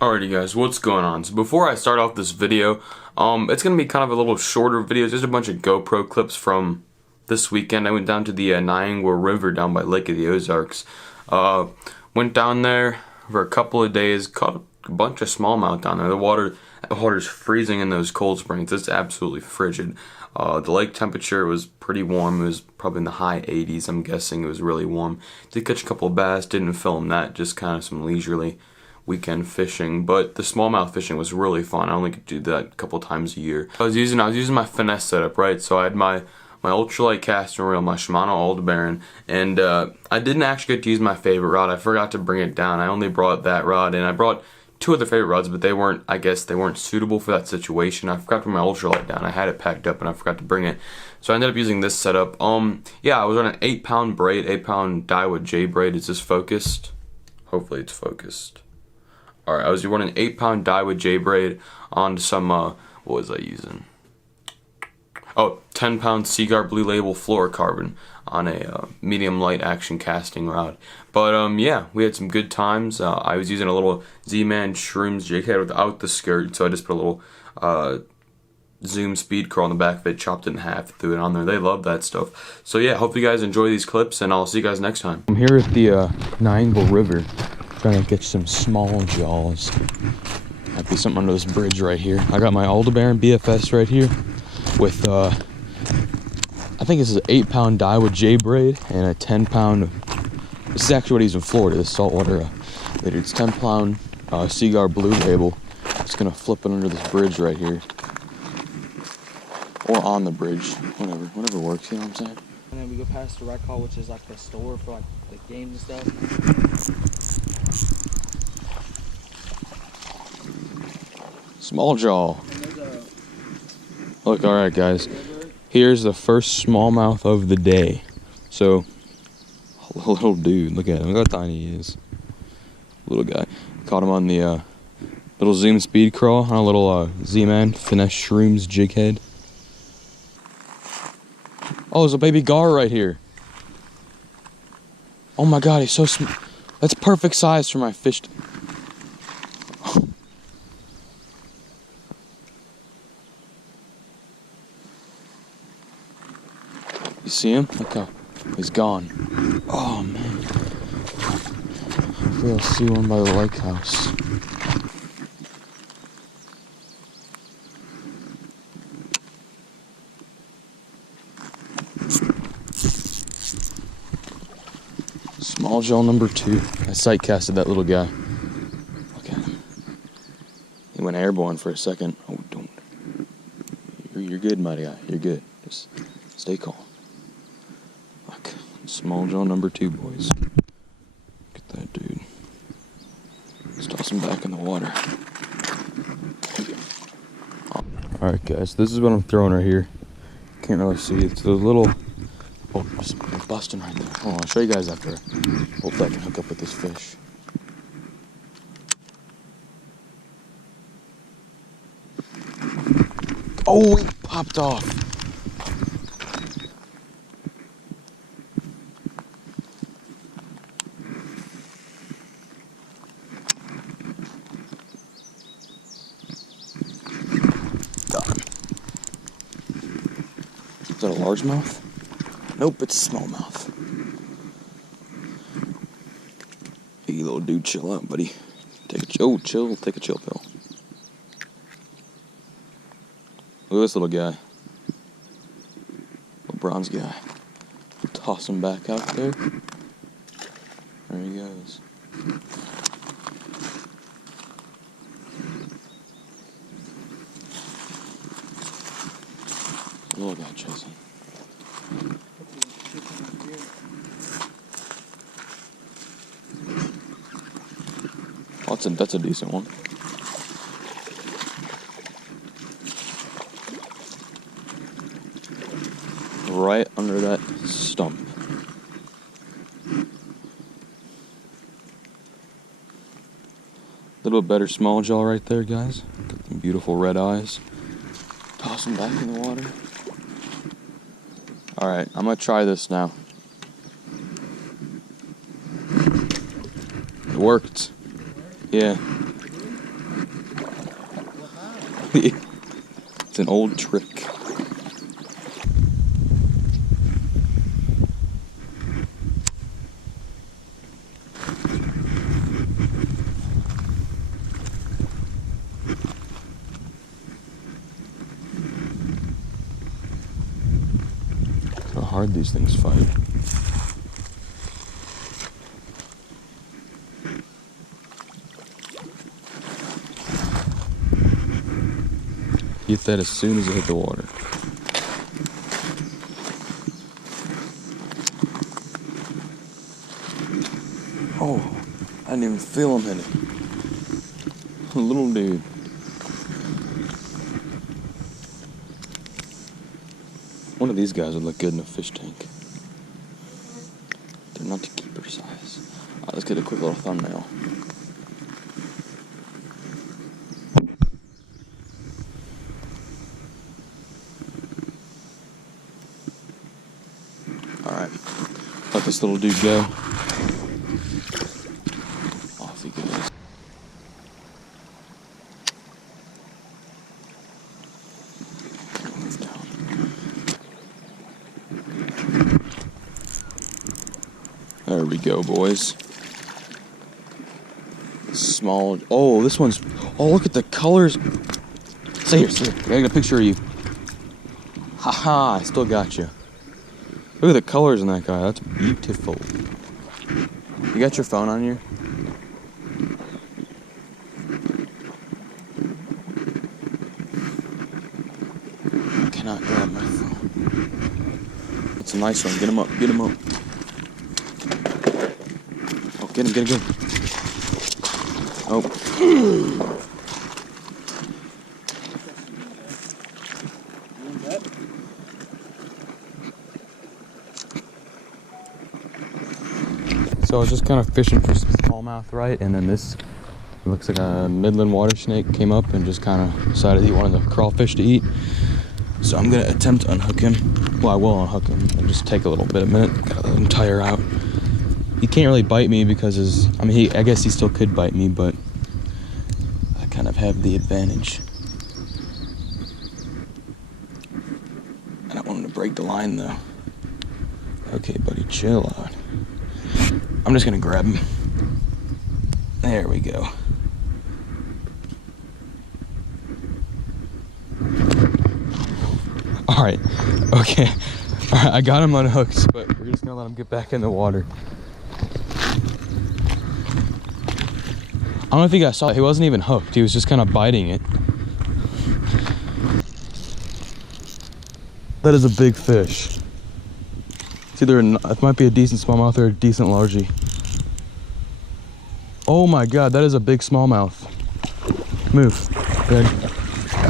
Alrighty guys, what's going on? So before I start off this video, it's going to be kind of a little shorter video, just a bunch of GoPro clips from this weekend. I went down to the Niagara River down by Lake of the Ozarks. Went down there for a couple of days, caught a bunch of smallmouth down there. The water's freezing in those cold springs. It's absolutely frigid. The lake temperature was pretty warm. It was probably in the high 80s. I'm guessing it was really warm. Did catch a couple of bass, didn't film that, just kind of some leisurely weekend fishing, but the smallmouth fishing was really fun. I only could do that a couple times a year. I was using my finesse setup, right? So I had my ultralight casting reel, my Shimano Aldebaran, and I didn't actually get to use my favorite rod. I forgot to bring it down. I only brought that rod, and I brought two other favorite rods, but I guess they weren't suitable for that situation. I forgot to bring my ultralight down. I had it packed up and I forgot to bring it. So I ended up using this setup. Yeah, I was on an 8-pound braid, 8-pound Daiwa J braid. Is this focused? Hopefully it's focused. Alright, I was running an 8-pound Daiwa J braid onto some, what was I using? Oh, 10-pound Seaguar Blue Label fluorocarbon on a medium light action casting rod. But yeah, we had some good times. I was using a little Z-Man Shrooms jig head without the skirt, so I just put a little Zoom speed crawl on the back of it, chopped it in half, threw it on there. They love that stuff. So yeah, hope you guys enjoy these clips, and I'll see you guys next time. I'm here at the Niagara River, trying to catch some small jaws. Might be something under this bridge right here. I got my Aldebaran BFS right here with I think this is an 8-pound Daiwa J braid and a 10-pound. This is actually what he's in Florida. This saltwater leader. It's 10-pound Seaguar Blue Label. Just gonna flip it under this bridge right here, or on the bridge, whatever works. You know what I'm saying? And then we go past the rec hall, which is like the store for like the games and stuff. Small jaw. Look, alright guys, here's the first smallmouth of the day. So, a little dude, look at him, look how tiny he is. Little guy. Caught him on the little Zoom speed crawl on a little Z-Man Finesse Shrooms jig head. Oh, there's a baby gar right here. Oh my god, he's so small. That's perfect size for my fish. You see him? Look how he's gone. Oh man. We'll see one by the lake house. Small jaw number 2. I sight casted that little guy. Look at him. He went airborne for a second. Oh, don't. You're good, mighty guy. You're good. Just stay calm. Look. Small jaw number 2, boys. Look at that dude. Let's toss him back in the water. Alright, guys. This is what I'm throwing right here. Can't really see. It's a little. Oh, it's busting right there. Hold on, I'll show you guys after. Hopefully I can hook up with this fish. Oh, he popped off. Got him. Is that a largemouth? Nope, it's a smallmouth. Hey, little dude, chill out, buddy. Take a chill pill. Look at this little guy. Little bronze guy. Toss him back out there. There he goes. Little guy chasing. Oh, that's a decent one. Right under that stump. A little bit better small jaw right there, guys. Got them beautiful red eyes. Toss them back in the water. Alright, I'm gonna try this now. It worked. Yeah. It's an old trick. How hard these things fight. Get that as soon as it hit the water. Oh, I didn't even feel him hit it. Little dude. One of these guys would look good in a fish tank. They're not the keeper size. Alright, let's get a quick little thumbnail. Alright, let this little dude go. Off he goes. Move down. There we go, boys. Small. Oh, this one's. Oh, look at the colors. Stay here, stay here. I got a picture of you. Haha, I still got you. Look at the colors in that guy. That's beautiful. You got your phone on you? I cannot grab my phone. It's a nice one. Get him up. Get him up. Oh, get him. Get him. Get him. Oh. So I was just kind of fishing for some smallmouth, right? And then this looks like a Midland water snake came up and just kind of decided he wanted the crawfish to eat. So I'm gonna attempt to unhook him. Well, I will unhook him and just take a little bit, a minute. Gotta let him tire out. He can't really bite me because I guess he still could bite me, but I kind of have the advantage. I don't want him to break the line though. Okay, buddy, chill out. I'm just gonna grab him. There we go. Alright, okay. Alright, I got him unhooked, but we're just gonna let him get back in the water. I don't know if you guys saw it, he wasn't even hooked, he was just kind of biting it. That is a big fish. It's either it might be a decent smallmouth or a decent largie. Oh my god, that is a big smallmouth. Move. Good.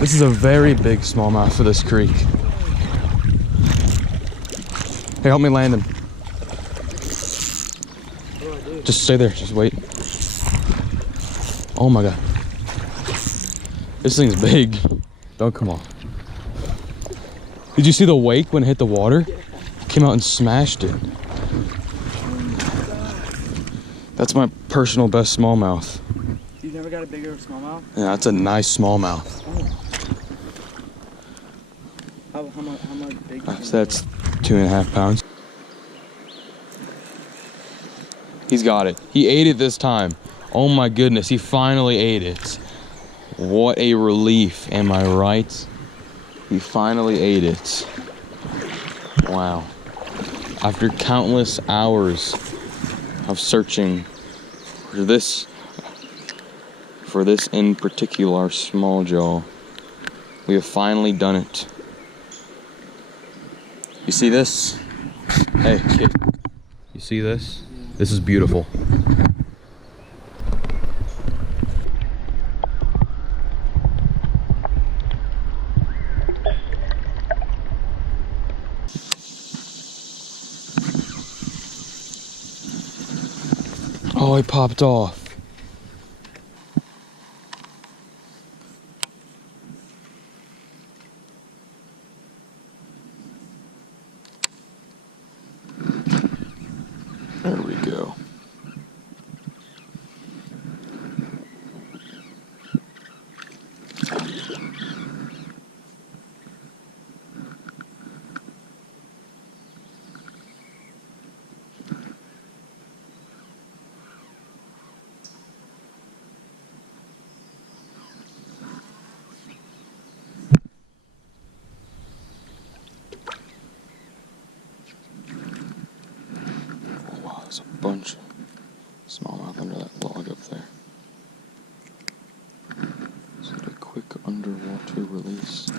This is a very big smallmouth for this creek. Hey, help me land him. Just stay there, just wait. Oh my god. This thing's big. Don't come on. Did you see the wake when it hit the water? Came out and smashed it. That's my personal best smallmouth. You've never got a bigger smallmouth? Yeah, that's a nice smallmouth. Oh. How much big? That's 2.5 pounds. He's got it. He ate it this time. Oh my goodness, he finally ate it. What a relief, am I right? He finally ate it. Wow. After countless hours of searching for this in particular small jaw, we have finally done it. You see this? Hey, kid. You see this? This is beautiful. Oh, he popped off. There we go. bunch of smallmouth under that log up there. Just a quick underwater release.